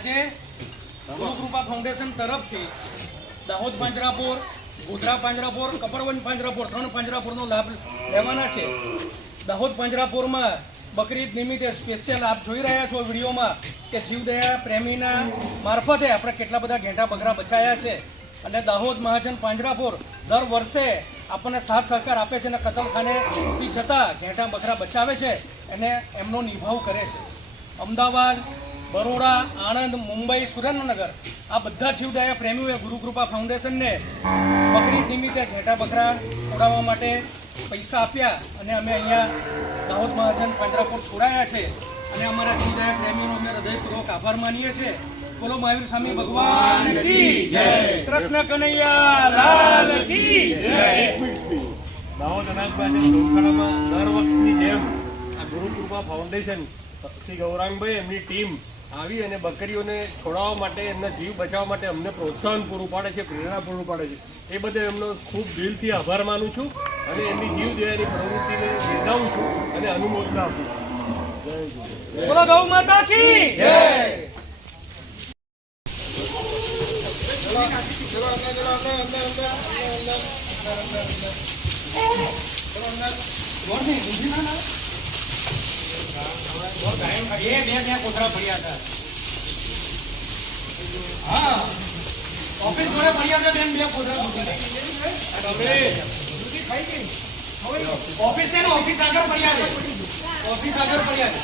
આજે ગુરુકૃપા ફાઉન્ડેશન તરફથી દાહોદ પાંજરાપોર, ગોધરા પાંજરાપોર, કપરવન પાંજરાપોર 3 પાંજરાપોરનો લાભ લેવાના છે. દાહોદ પાંજરાપોરમાં બકરી ઈદ નિમિત્તે સ્પેશિયલ આપ જોઈ રહ્યા છો વિડીયોમાં કે જીવદયા પ્રેમીના મારફતે આપણે કેટલા બધા ઘેંટા બકરા બચાયા છે. અને દાહોદ મહાજન પાંજરાપોર દર વર્ષે આપણને સાથ સહકાર આપે છે અને કતલખાને ઊભી જતાં ઘેંટા બકરા બચાવે છે અને એમનો નિભાવ કરે છે. અમદાવાદ, બરોડા, આણંદ, મુંબઈ, સુરેન્દ્રનગર આ બધા જીવદયા પ્રેમીઓએ ગુરુકૃપા ફાઉન્ડેશનને બકરી નિમિત્તે ઘેંટા બકરા ઉડાવવા માટે પૈસા આપ્યા અને અમે અહીંયા દાહોદ મહાજન પાંજરાપોર છોડાયા છે. અને અમારા જીવદયા પ્રેમીઓનો અમે હૃદયપૂર્વક આભાર માનીએ છીએ. બોલો મહાવીર સ્વામી ભગવાન કી જય, કૃષ્ણ કનૈયા લાલ કી જય. દાહોદ અનાજબાજી ગૌશાળામાં દર વખતની જેમ આ ગુરુકૃપા ફાઉન્ડેશન શ્રી ગૌરાંગભાઈ એમની ટીમ આવી અને બકરીઓને છોડાવવા માટે, એમના જીવ બચાવવા માટે અમને પ્રોત્સાહન પૂરું પાડે છે, પ્રેરણા પૂરું પાડે છે. એ બદલ એમનો ખૂબ દિલથી આભાર માનું છું અને એમની જીવદયાની પ્રવૃત્તિને બિરદાવું છું અને અનુમોદના આપું છું. જય જય. બોલો ગૌ માતા કી જય. કોથળા પડ્યા હતા. હા, ઓફિસ જોડે પડ્યા હતા બેન, 2 કોથળા. ઓફિસ છે ને, ઓફિસ આગળ પડ્યા છે, ઓફિસ આગળ પડ્યા છે.